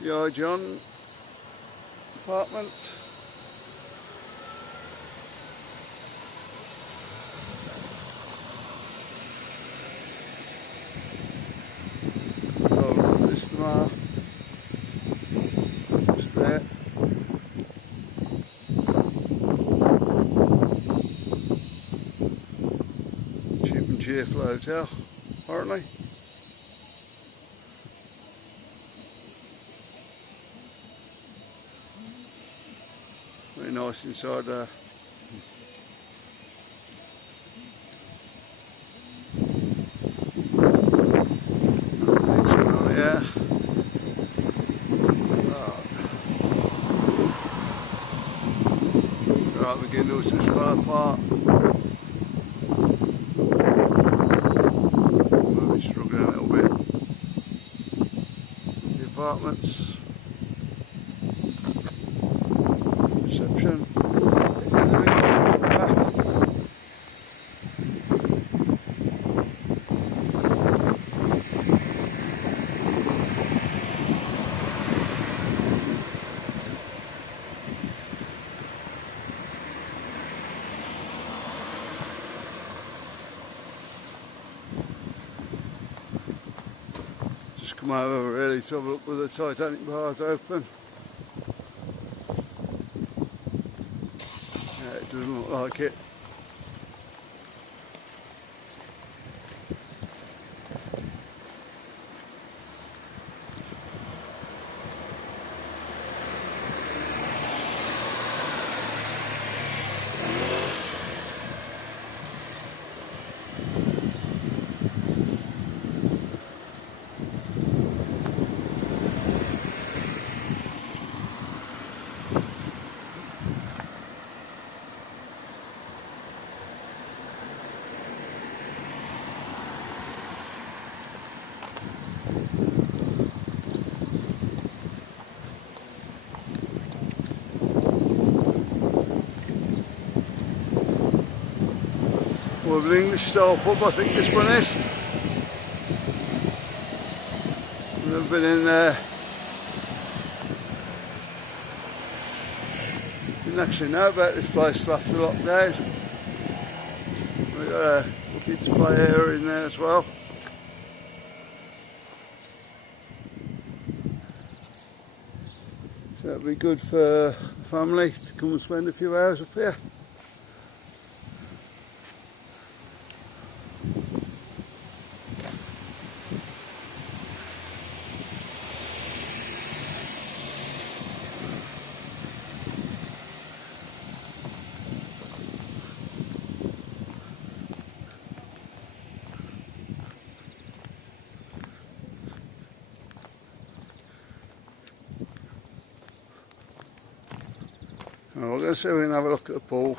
G.I. John apartment. VISTAMAR. Just there. Cheap and cheerful hotel, apparently. Very nice inside there. Yeah. Right, we're getting those just fell apart. Might be struggling a little bit. There's the apartments. Reception. Just come over really to have a look with the Titanic bars open. Yeah, it doesn't look like it. More of an English style pub, I think this one is. I've never been in there. Didn't actually know about this place till after lockdown. We've got a kids play area in there as well. So it'll be good for the family to come and spend a few hours up here. Well, we're going to see if we can have a look at the pool.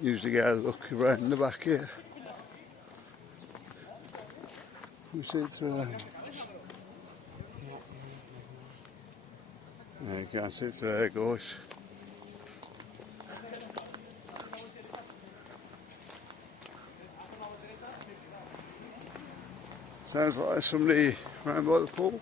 Usually get a look around the back here. You see it through there. Yeah, you can't see it through there, guys. Sounds like there's somebody round by the pool.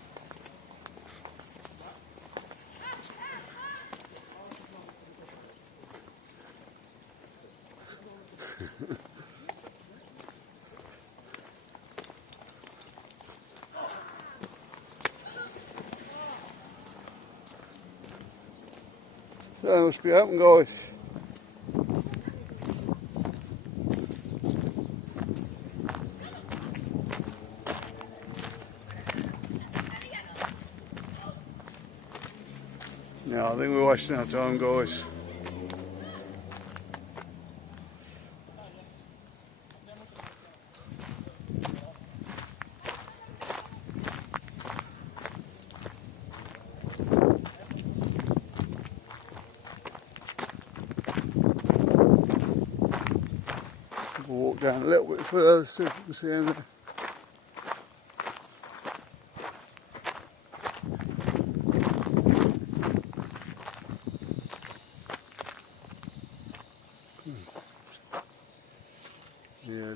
So it must be open, guys. Yeah, I think we're wasting our time, guys. We'll walk down a little bit further so we can see anything.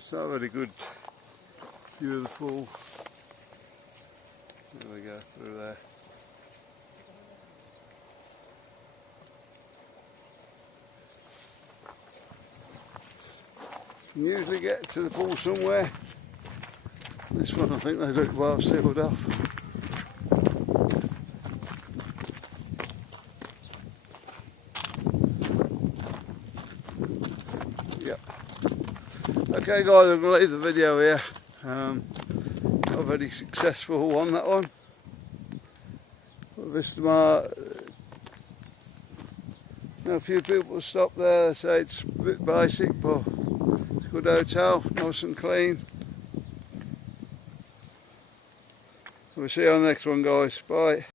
It's not a very good view of the pool. There we go, through there. You can usually get to the pool somewhere. This one I think they've got it well sealed off. Yep. Okay guys, I'm going to leave the video here. Not a very successful one, that one. VISTAMAR, a few people stop there. They say it's a bit basic, but it's a good hotel, nice and clean. We'll see you on the next one, guys. Bye.